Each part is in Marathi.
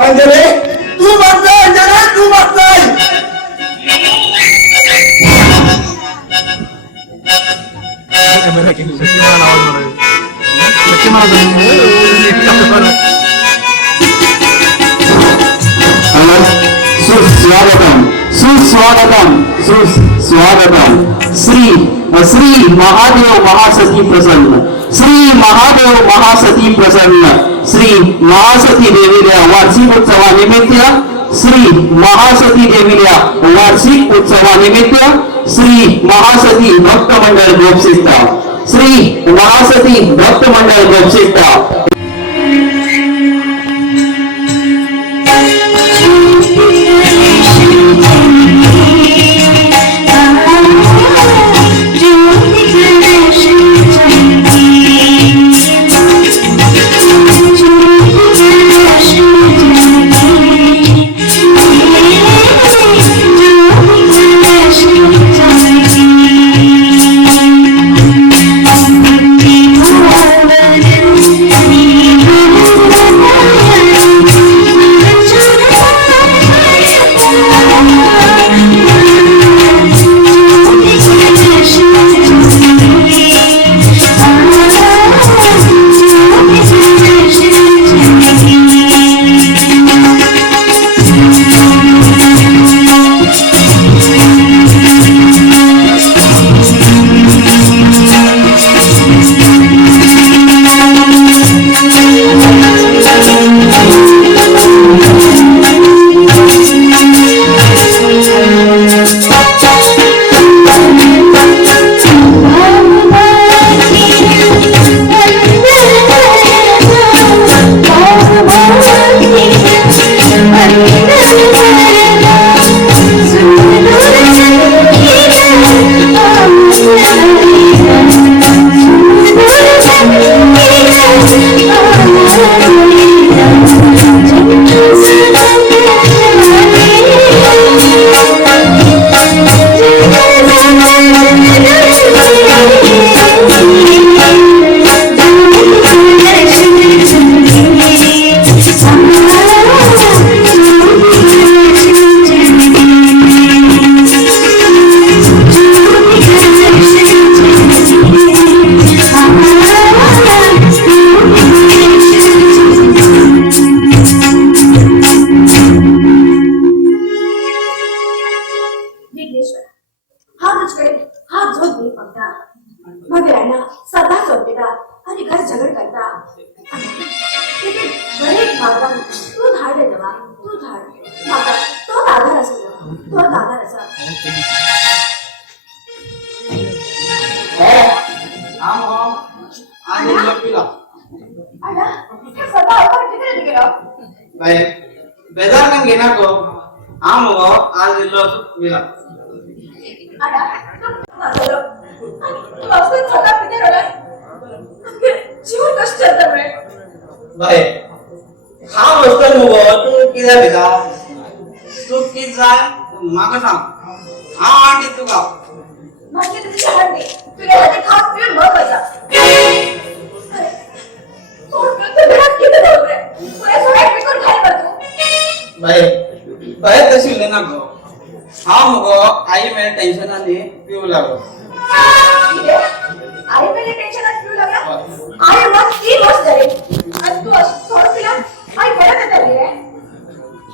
अंजली तू बघतोय, अंजली तू बघतोय. सुस्वागतम सुस्वागतम सुस्वागतम. श्री श्री महादेव महासती प्रसन्न, श्री महादेव महासती प्रसन्न. श्री महासती देवीच्या वार्षिक उत्सवानिमित्त, श्री महासती देवीच्या वार्षिक उत्सवानिमित्त श्री महासती भक्त मंडळ गोपसिद्ध, श्री महासती भक्त मंडळ गोपसिद्ध. बेजार kan gina ko amo आज लो मिला ada मात्र वास्तविक खाता पिते रला जीवन कष्ट चलता है भाई हा वस्तू मगो तू किदा बेजा तू किद जाय माका सांग हा आंटी तू का माझे तुझे हंडी तुझे हाते खास पिऊन मग बजा तो मेरा किती बोल रे पुरे सगळे पिकून खाली बसू भाई भाई तशी लेना गो हा मगो आई मेरे टेंशन आली पिऊ लागो आई मेरे टेंशन आली पिऊ लागला आई मग की मस्त झाली आणि तू थोडं पिला आई परत येते रे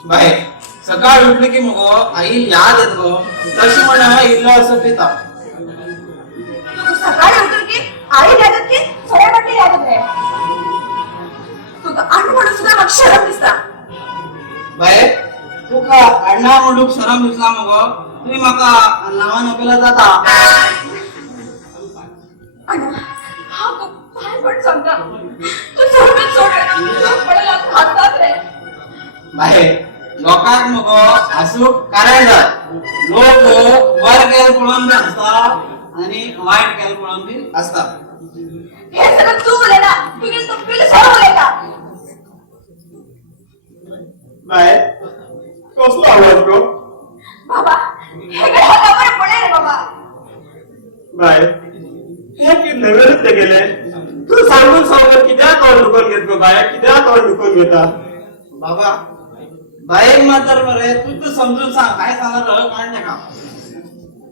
भाई सकाळ उठले की मगो आई याद येत गो तशी म्हणा इल्लो असं पिता तू सकाळी उठून की आई यादत की सगळ्या वाटते यादत रे तू अण्णा म्हणून सुद्धा मग शरम दिसता भाई तुका अण्णा म्हणून शरम दिसला मगो तुम्ही माका नावान आपल्याला जाता अण्णा हा काय पण सांगता तू सोडून सोड पडला हातात रे भाई लोकांक मगो हसू करायचं लोक वर केल पळून बी असता आणि वाईट केल पळून बी असता हे सगळं तू बोलेला तुम्ही तो पिल सोड बोलेला नाही कसला आवाज गो बाबा तुका बाया कित्याक तोंड दुखून घेता बाबा बाईक मात्र बरे तू समजून सांग काय सांगत काढ का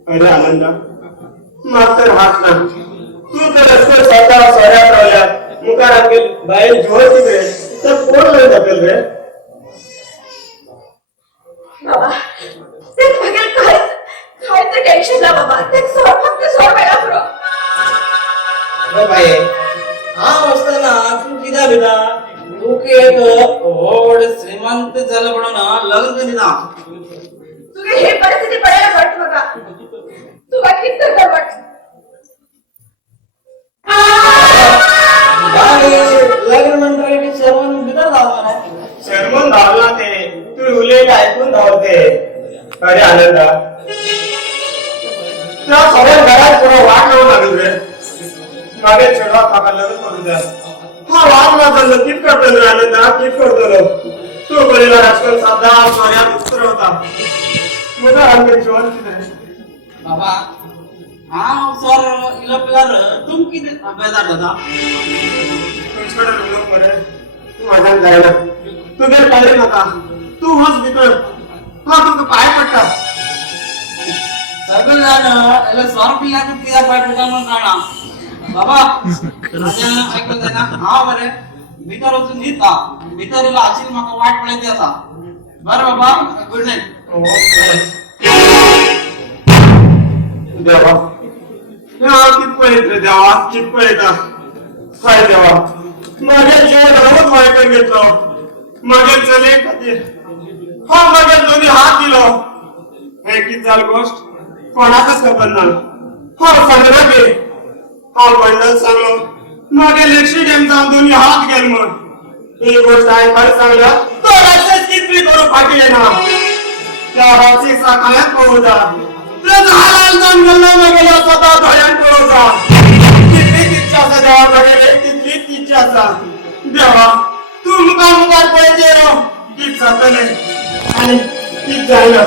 अरे आनंदा मात्र हात ना तू तर रस्ते स्वतः सोऱ्यात रावल्या मुखार आमगे बाहेर जोर तिकडे तर कोण नाही ढकल रे बाबा ते बघेल काय तर टेन्शन ना बाबा ते फक्त सोड वेळा पुरो बाई हा असताना तू किदा बिदा तू की एक ओढ श्रीमंत झालं म्हणून लग्न दिला तुझे हे परिस्थिती पडायला वाट बघा तू बाकी तर वाट लग्न मंडळी शर्मन बिदा झाला शर्मन धावला ते तू उलेट ऐकून धावते अरे आनंदा त्या सगळ्या घरात पुढे वाट लावून लागल रे मागे चढवा काका लग्न करू द्या हा वाद माझा नक्कीच करतो रे आनंदा कित करतो तू बोलेला राजकारण साधा सोन्यात उत्तर होता मुदा आमचे जीवन किती बाबा हाँ सर इला प्यार तुम किती बेजार दादा तुझ्याकडे लोक मरे तू माझ्या जायला तू गेल पाहिजे नका तू हस बिकळ हा तू पाय पडता सगळं जण इला स्वारपिला किती पाठवता म्हणून काढा बाबा माझ्या ऐकलं आहे ना हा बरे भीतर होतो नीता भीतर इला अशील माका वाट पडायची असा बरं बाबा गुड नाईट देवा कितपर्यंत रे देवा कितपर्यंत काय देवा माझ्या जीवनावरच वाईट घेतलं माझ्या चले खातीर हा माझ्या दोन्ही हात दिलो हे किती झाल गोष्ट कोणाचाच खबर ना हा सांगला गे हा बंडल सांगलो मागे लेक्शी डॅम जाऊन दोन्ही हात गेल मग ही गोष्ट आहे खरं सांगलं तो रस्त्यात किती करू फाटले ना त्या हाची साखायात पळू जा झाडाला जाऊन गल्ला गेला स्वतः धड्यान पळू जा किती इच्छा असा देवाकडे तितलीच इच्छा असा देवा तू मुखार पळते रो तीच जातले आणि तीच जायला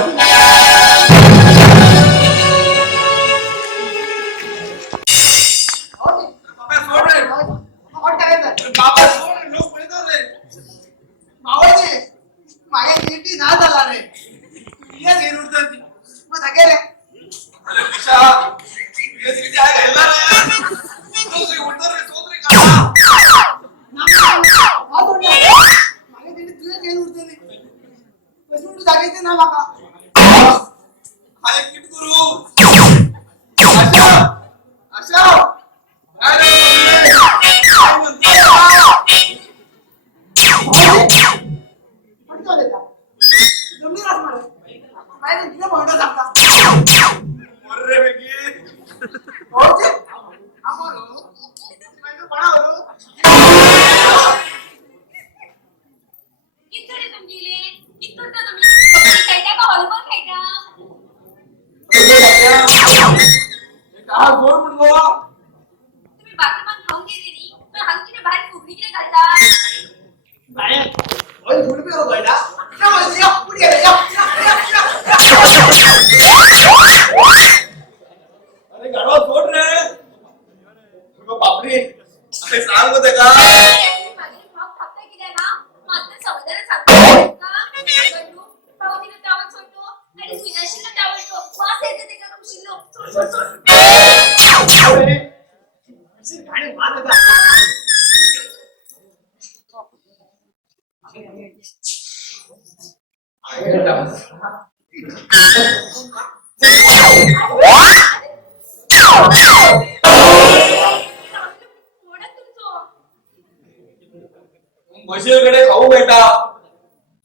म्हशीकडे खाऊ बेटा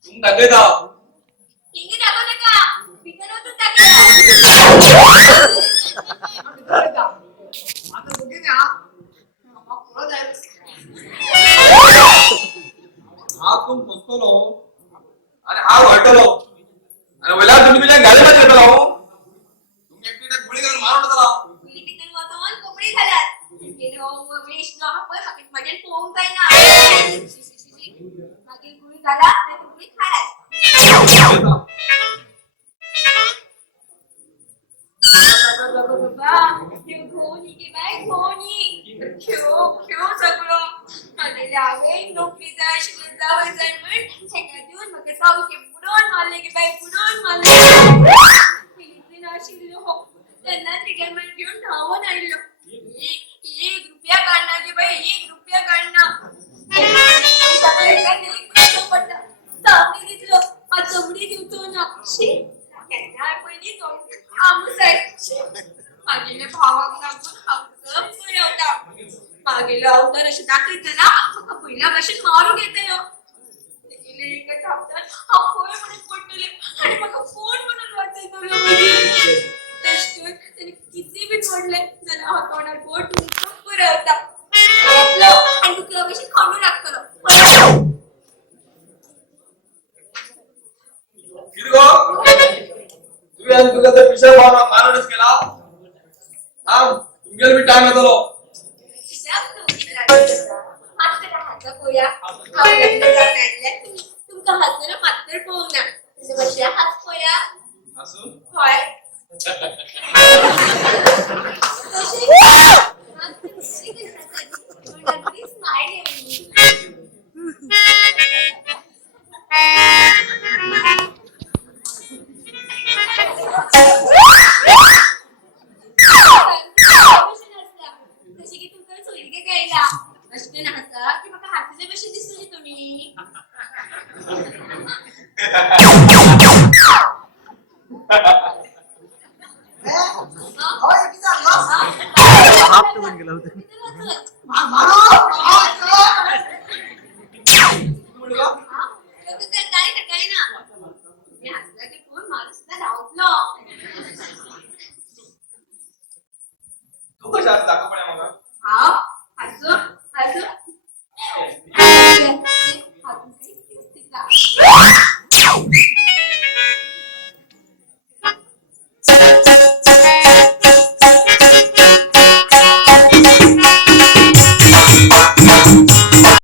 तुम्ही टाके जा हा तुम पोचतो अरे हा वाटलो अरे वेळा तुम्ही तुझ्या गाडीमध्ये येतो तुम्ही एकटीने गोळी घालून मारून होता बाबा हे घोनी की बाय घोनी खेळ सगळं मला आवे नोकरी जाय शिकत जावं जाय म्हण हेका देऊन मग साऊ के बुडून मारले की बाय बुडून मारले फिलिपिन आशिल्लो हो त्यांना रिटायरमेंट घेऊन धावून आलो एक रुपया काढणार की बाई 1 रुपया काढणार सावनी घेतलं हा चमडी घेतो ना शी पहिली आमूस आहे मागेले भावाक लागून अवघड पुरवता मागेले अवतार असे दाखवते ना पहिल्या भाषेत मारू घेते आणि मग फोन म्हणून वाचायचो त्याने किती बी मोडले जरा हातावर बोट पुरवता आणि तुला कशी खाऊन लागतो तुला तर पिशा भावना मारूनच केला थांब तुमच्या मी टाइम येतो तुमका हाताला मात्र पोहना हात पोया असू होय तू कशा दाखव पण मग